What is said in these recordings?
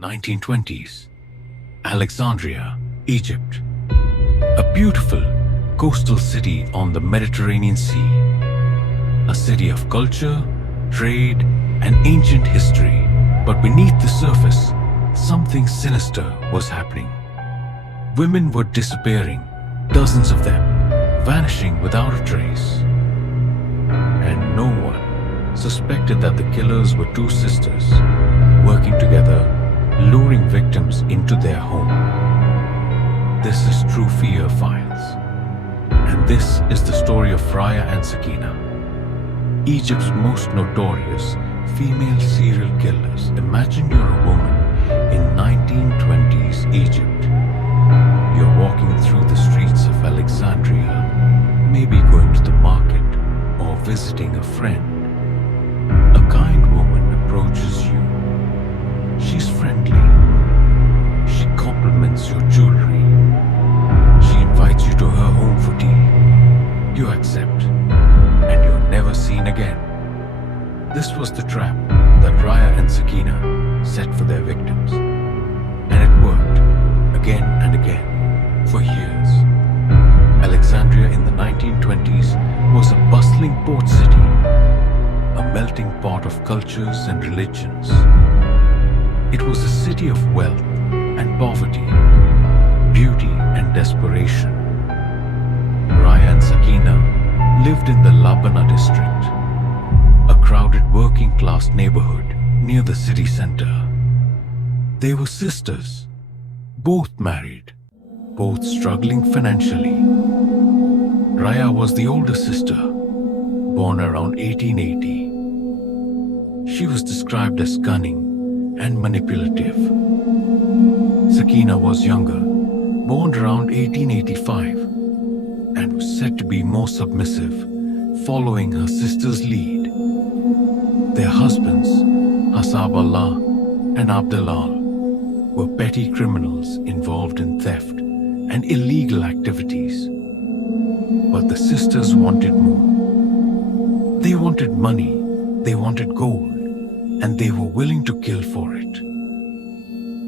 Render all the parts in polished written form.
1920s, Alexandria, Egypt. A beautiful coastal city on the Mediterranean Sea. A city of culture, trade, and ancient history. But beneath the surface, something sinister was happening. Women were disappearing, dozens of them, vanishing without a trace. And no one suspected that the killers were two sisters, working together, luring victims into their home. This is True Fear Files. And this is the story of Raya and Sakina, Egypt's most notorious female serial killers. Imagine you're a woman in 1920s Egypt. You're walking through the streets of Alexandria, maybe going to the market or visiting a friend. A kind woman approaches you. She's friendly. She compliments your jewelry. She invites you to her home for tea. You accept, and you're never seen again. This was the trap that Raya and Sakina set for their victims. And it worked, again and again, for years. Alexandria in the 1920s was a bustling port city, a melting pot of cultures and religions. It was a city of wealth and poverty, beauty and desperation. Raya and Sakina lived in the Labana district, a crowded working-class neighborhood near the city center. They were sisters, both married, both struggling financially. Raya was the older sister, born around 1880. She was described as cunning and manipulative. Sakina was younger, born around 1885, and was said to be more submissive, following her sister's lead. Their husbands, Hasab Allah and Abdalal, were petty criminals involved in theft and illegal activities. But the sisters wanted more. They wanted money, they wanted gold, and they were willing to kill for it.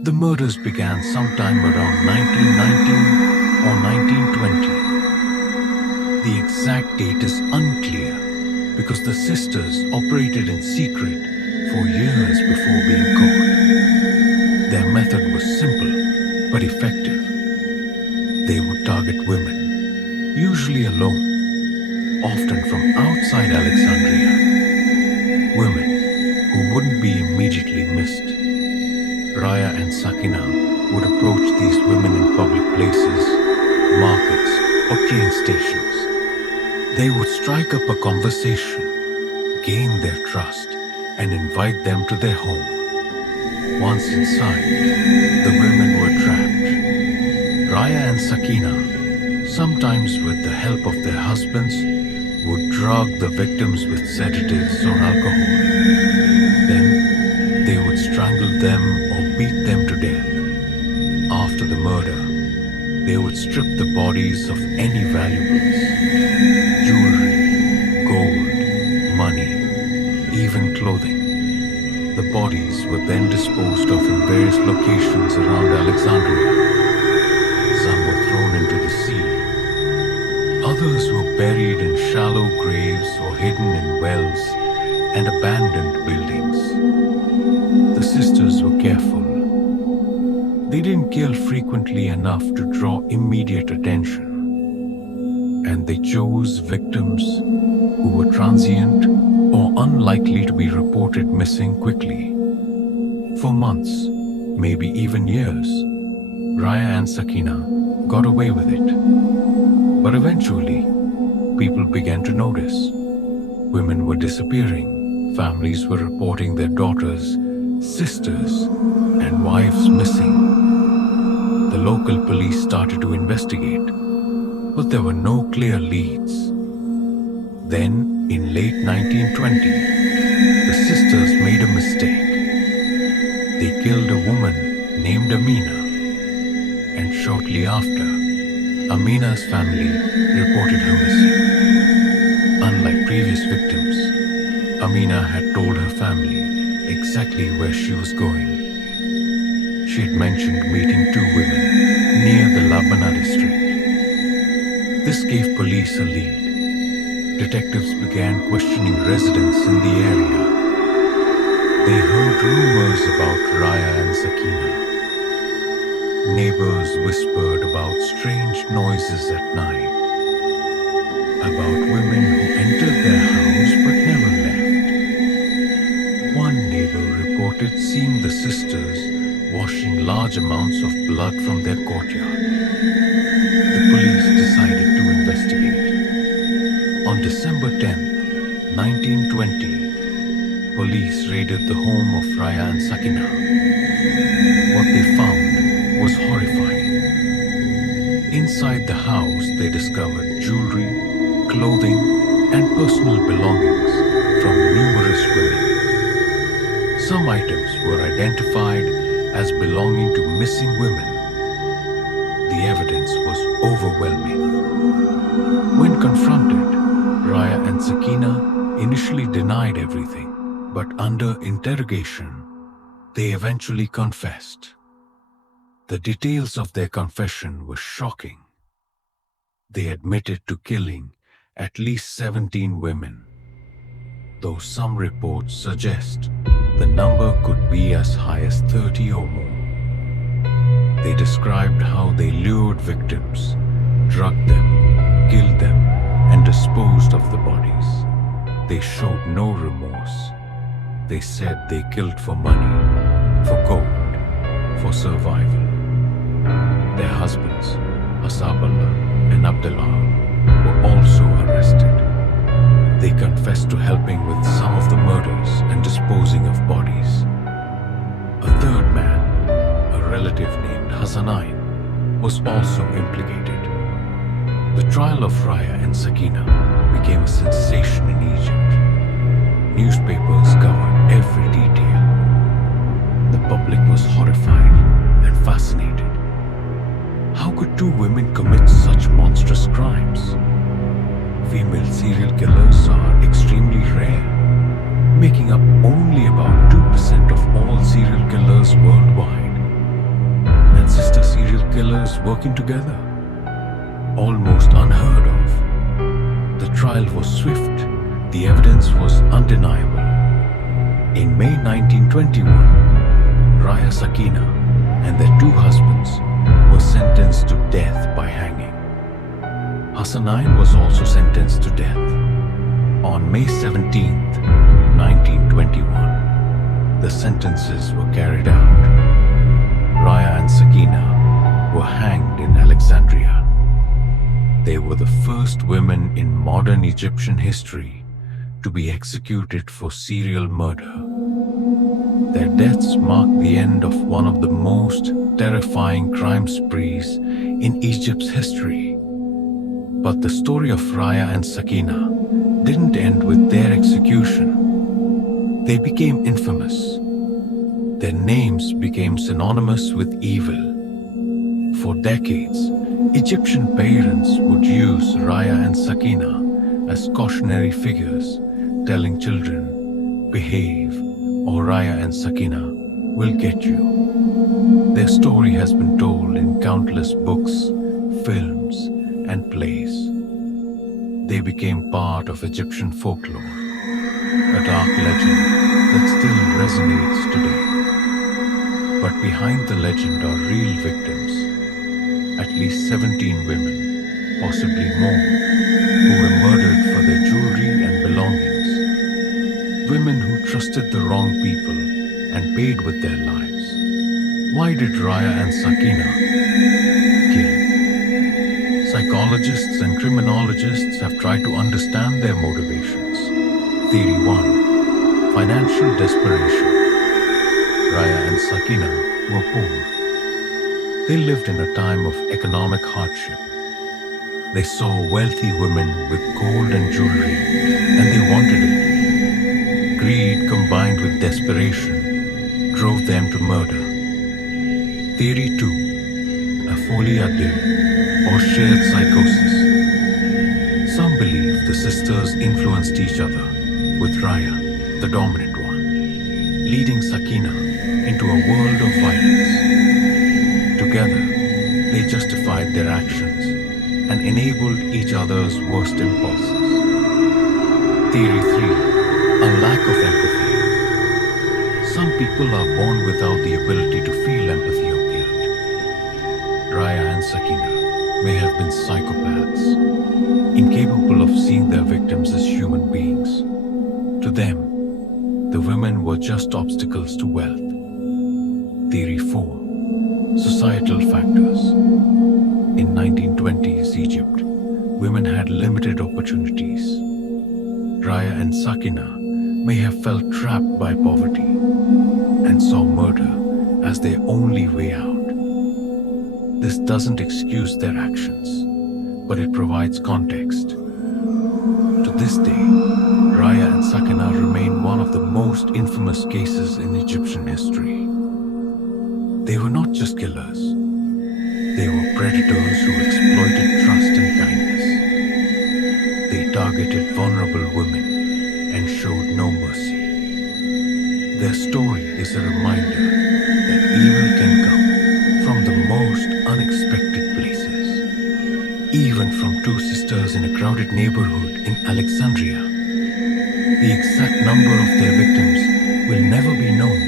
The murders began sometime around 1919 or 1920. The exact date is unclear because the sisters operated in secret for years before being caught. Their method was simple but effective. They would target women, usually alone, often from outside Alexandria. Women who wouldn't be immediately missed. Raya and Sakina would approach these women in public places, markets, or train stations. They would strike up a conversation, gain their trust, and invite them to their home. Once inside, the women were trapped. Raya and Sakina, sometimes with the help of their husbands, would drug the victims with sedatives or alcohol. Then, they would strangle them or beat them to death. After the murder, they would strip the bodies of any valuables, jewelry, gold, money, even clothing. The bodies were then disposed of in various locations around Alexandria. Some were thrown into the sea. Others were buried in shallow graves or hidden in wells and abandoned buildings. The sisters were careful. They didn't kill frequently enough to draw immediate attention. And they chose victims who were transient or unlikely to be reported missing quickly. For months, maybe even years, Raya and Sakina got away with it. But eventually, people began to notice. Women were disappearing. Families were reporting their daughters, sisters, and wives missing. The local police started to investigate, but there were no clear leads. Then, in late 1920, the sisters made a mistake. They killed a woman named Amina, and shortly after, Amina's family reported her missing. Unlike previous victims, Amina had told her family exactly where she was going. She had mentioned meeting two women near the Labana district. This gave police a lead. Detectives began questioning residents in the area. They heard rumors about Raya and Sakina. Neighbors whispered about strange noises at night, about women who entered their house but never left. One neighbor reported seeing the sisters washing large amounts of blood from their courtyard. The police decided to investigate. On December 10th, 1920, police raided the home of Raya and Sakina. What they found was horrifying. Inside the house, they discovered jewelry, clothing, and personal belongings from numerous women. Some items were identified as belonging to missing women. The evidence was overwhelming. When confronted, Raya and Sakina initially denied everything, but under interrogation, they eventually confessed. The details of their confession were shocking. They admitted to killing at least 17 women, though some reports suggest the number could be as high as 30 or more. They described how they lured victims, drugged them, killed them, and disposed of the bodies. They showed no remorse. They said they killed for money, for gold, for survival. Their husbands, Asaballah and Abdullah, were also arrested. They confessed to helping with some of the murders and disposing of bodies. A third man, a relative named Hassanain, was also implicated. The trial of Raya and Sakina became a sensation in Egypt. Newspapers covered every detail. The public was horrified and fascinated. How could two women commit such monstrous crimes? Female serial killers are extremely rare, making up only about 2% of all serial killers worldwide. And sister serial killers working together? Almost unheard of. The trial was swift. The evidence was undeniable. In May 1921, Raya Sakina and their two husbands were sentenced to death by hanging. Hassanain was also sentenced to death. On May 17th, 1921, the sentences were carried out. Raya and Sakina were hanged in Alexandria. They were the first women in modern Egyptian history to be executed for serial murder. Their deaths marked the end of one of the most terrifying crime sprees in Egypt's history. But the story of Raya and Sakina didn't end with their execution. They became infamous. Their names became synonymous with evil. For decades, Egyptian parents would use Raya and Sakina as cautionary figures, telling children, "Behave, or Raya and Sakina will get you." Their story has been told in countless books, films, and plays. They became part of Egyptian folklore, a dark legend that still resonates today. But behind the legend are real victims, at least 17 women, possibly more, who were murdered for their jewelry and belongings. Women who trusted the wrong people and paid with their lives. Why did Raya and Sakina kill? Psychologists and criminologists have tried to understand their motivations. Theory 1. Financial desperation. Raya and Sakina were poor. They lived in a time of economic hardship. They saw wealthy women with gold and jewelry, and they wanted it. Greed combined with desperation drove them to murder. Theory 2. A folie à deux, or shared psychosis. Some believe the sisters influenced each other, with Raya, the dominant one, leading Sakina into a world of violence. and enabled each other's worst impulses. Theory 3. A lack of empathy. Some people are born without the ability to feel empathy or guilt. Raya and Sakina may have been psychopaths, incapable of seeing their victims as human beings. To them, the women were just obstacles to wealth. Theory 4. Societal factors. In 1920s Egypt, women had limited opportunities. Raya and Sakina may have felt trapped by poverty and saw murder as their only way out. This doesn't excuse their actions, but it provides context. To this day, Raya and Sakina remain one of the most infamous cases in Egyptian history. They were not just killers. They were predators who exploited trust and kindness. They targeted vulnerable women and showed no mercy. Their story is a reminder that evil can come from the most unexpected places. Even from two sisters in a crowded neighborhood in Alexandria. The exact number of their victims will never be known.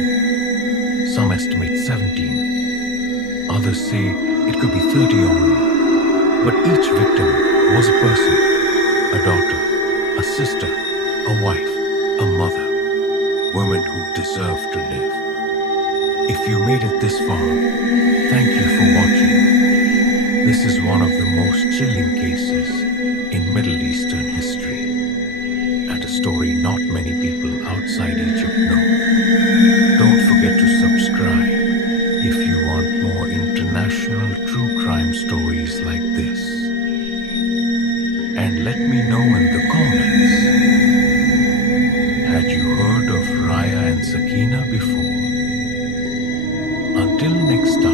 Some estimate 17. Others say it could be 30 or more. But each victim was a person, a daughter, a sister, a wife, a mother, women who deserve to live. If you made it this far, thank you for watching. This is one of the most chilling cases in Middle Eastern history, and a story not many people outside Egypt know. Don't forget to subscribe if you want more international true crime stories like this. And let me know in the comments, had you heard of Raya and Sakina before? Until next time.